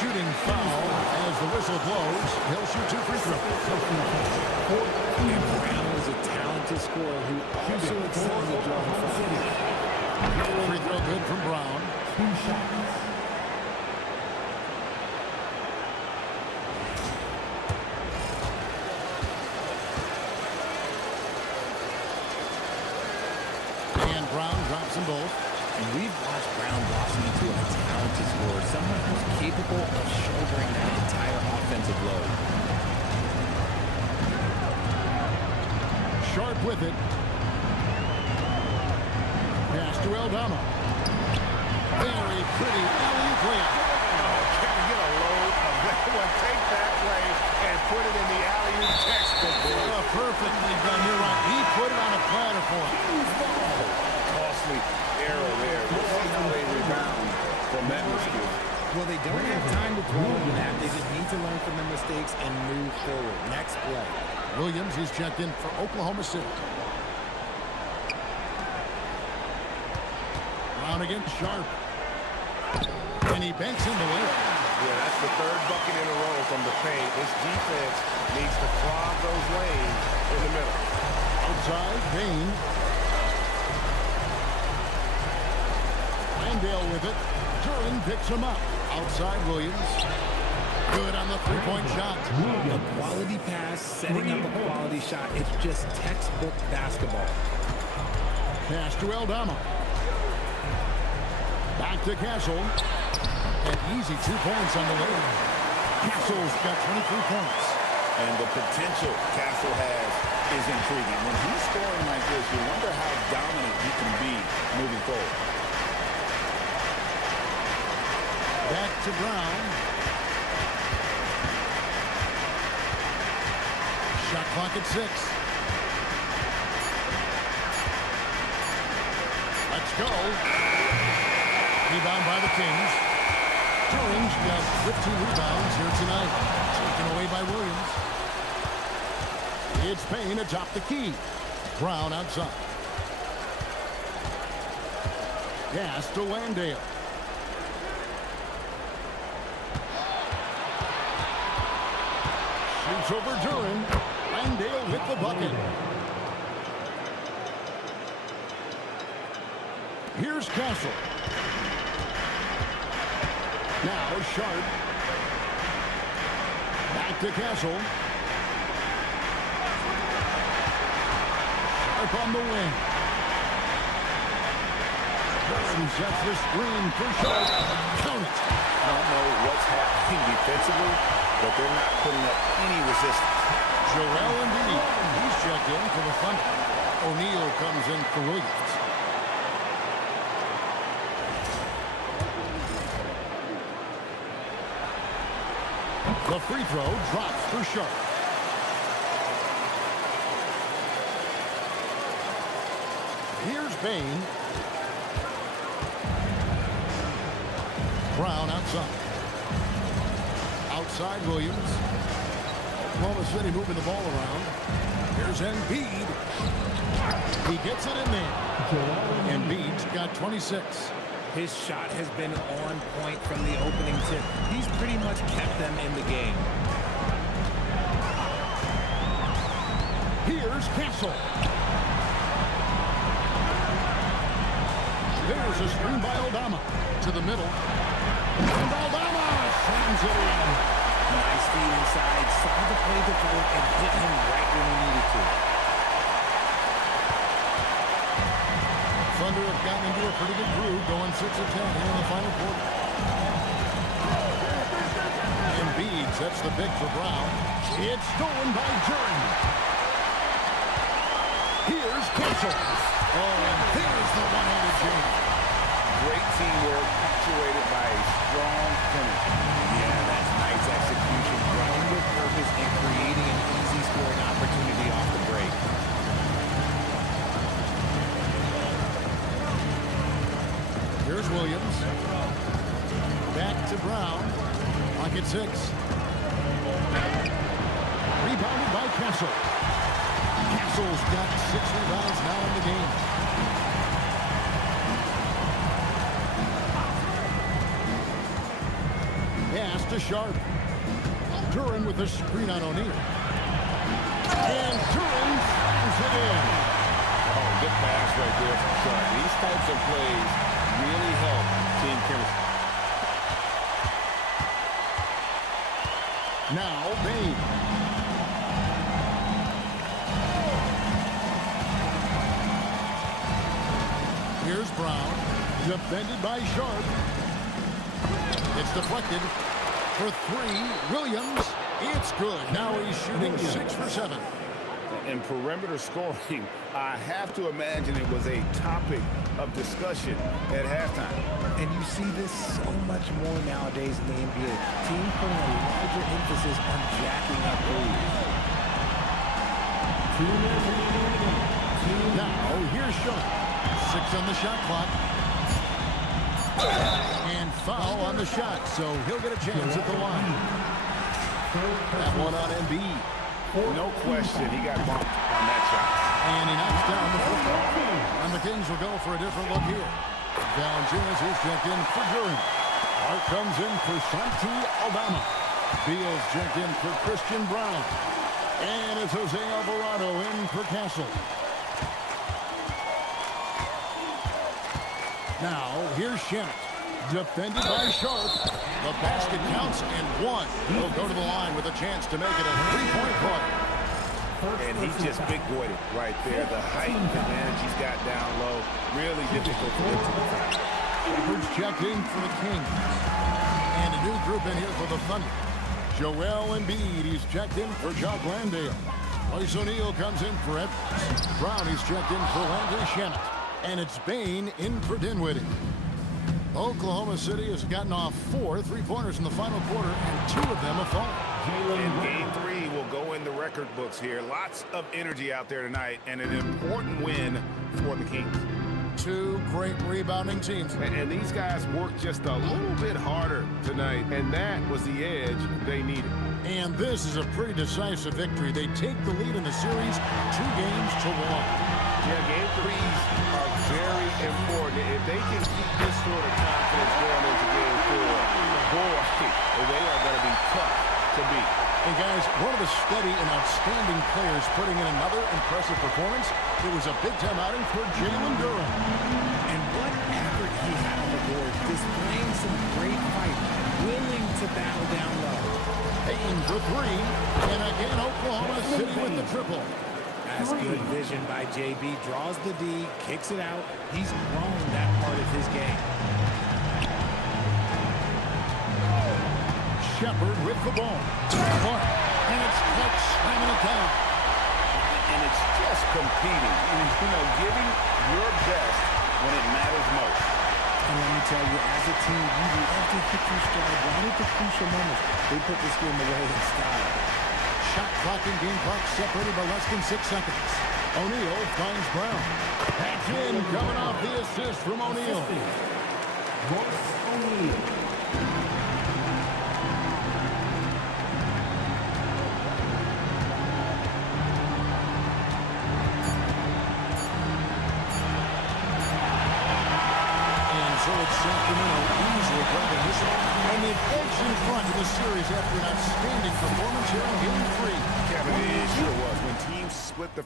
Shooting foul as the whistle blows. He'll shoot 2 free throws. And Brown is a talented scorer who also excels at drawing fouls. Free throw good from Brown. 2 shots. And Brown drops them both. And we've watched Brown blossom into a talented scorer, someone who's capable of shouldering that entire offensive load. Sharpe with it. Pass to Aldama. Very pretty alley-oop layup. Can we get a load of that one? Take that play and put it in the alley-oop textbook. Perfectly done. You're right. He put it on a platter for him. Costly error there. We'll see how they rebound from that mistake. Well, they don't have time to dwell on that. They just need to learn from their mistakes and move forward. Next play. Williams is checked in for Oklahoma City. Brown against Sharpe. And he banks in the layup. Yeah, that's the 3rd bucket in a row from the paint. This defense needs to clog those lanes in the middle. Outside, Bane. Landale with it. Duran picks him up. Outside, Williams. Good on the 3-point shot. A quality pass, setting up a quality shot. It's just textbook basketball. Pass to Aldama. Back to Castle. An easy 2 points on the way. Castle's got 23 points. And the potential Castle has is intriguing. When he's scoring like this, you wonder how dominant he can be moving forward. Back to Brown. Shot clock at 6. Let's go. Rebound by the Kings. Turing's got 15 rebounds here tonight. Taken away by Williams. It's Payne atop the key. Brown outside. Pass to Landale. Shoots over Duran. Landale with the bucket. Here's Castle. Now Sharp. Back to Castle. Sharp on the wing. Duran sets the screen for Sharp. Count it. I don't know what's happening defensively, but they're not putting up any resistance. Joel Embiid. He's checked in for the Thunder. O'Neal comes in for Williams. The free throw drops for Sharp. Here's Payne. Brown outside. Outside Williams. Oklahoma City moving the ball around. Here's Embiid. He gets it in there. Embiid's got 26. His shot has been on point from the opening tip. He's pretty much kept them in the game. Here's Castle. There's a screen by Aldama. To the middle. And Aldama slams it in. Nice feed inside. Saw the play develop and hit him right when he needed to. Thunder have gotten into a pretty good groove, going 6 of 10 here in the final quarter. Embiid sets the pick for Brown. It's stolen by Duran. Here's Castle. Oh, and there's the one-handed jam. Great teamwork, punctuated by a strong finish. Yeah, that's nice execution. Running with purpose and creating an easy scoring opportunity off the break. Here's Williams. Back to Brown. Clock at 6. Rebounded by Castle. Castle's got 6 rebounds now in the game. Pass to Sharp. Duran with a screen on O'Neal. And Duran slams it in. Oh, good pass right there from Sharp. These types of plays really help team chemistry. Now Payne. Here's Brown. Defended by Sharp. It's deflected for 3. Williams. It's good. Now he's shooting 6 for 7. And perimeter scoring, I have to imagine it was a topic of discussion at halftime. And you see this so much more nowadays in the NBA. Teams putting a larger emphasis on jacking up threes. Now here's Sharp. 6 on the shot clock. And foul on the shot, so he'll get a chance at the line. That one on Embiid. No question, he got bumped on that shot. And he knocks down the football. And the Kings will go for a different look here. Valanciunas is checked in for Duran. Hart comes in for Santi Aldama. Beal's checked in for Christian Brown. And it's Jose Alvarado in for Castle. Now, here's Shannon. Defended by Sharp. The basket counts and 1. He'll go to the line with a chance to make it a 3-point play. And he just big-boyed it right there. The height advantage he's got down low, really difficult to get to the top. Shepard's checked in for the Kings. And a new group in here for the Thunder. Joel Embiid, he's checked in for Jock Landale. Royce O'Neal comes in for Edwards. Brown, he's checked in for Landry Shamet. And it's Bane in for Dinwiddie. Oklahoma City has gotten off 4 3-pointers in the final quarter, and 2 of them have fallen. And game 3 will go in the record books here. Lots of energy out there tonight, and an important win for the Kings. 2 great rebounding teams. And these guys worked just a little bit harder tonight, and that was the edge they needed. And this is a pretty decisive victory. They take the lead in the series 2 games to 1. Yeah, game 3s are very important. If they can keep this sort of confidence going into game 4, boy, they are going to be tough to beat. And guys, one of the steady and outstanding players putting in another impressive performance. It was a big-time outing for Jalen Duren. And what effort he had on the board, displaying some great fight, willing to battle down low. Payne for 3, and again Oklahoma City with the triple. That's good vision by JB. Draws the D, kicks it out. He's grown that part of his game. Shepard with the ball. Clark, and it's Clark slamming it down. And it's just competing, and giving your best when it matters most. And let me tell you, as a team, you love to hit your stride right at the crucial moments. They put this game away in style. Shot clock and game clock separated by less than 6 seconds. O'Neal finds Brown. That's in, coming off the assist from O'Neal. Royce O'Neal. So it's Sacramento easily grabbing this one. And they've edged in front of the series after an outstanding performance here in Game 3. Kevin, it sure was. When teams split the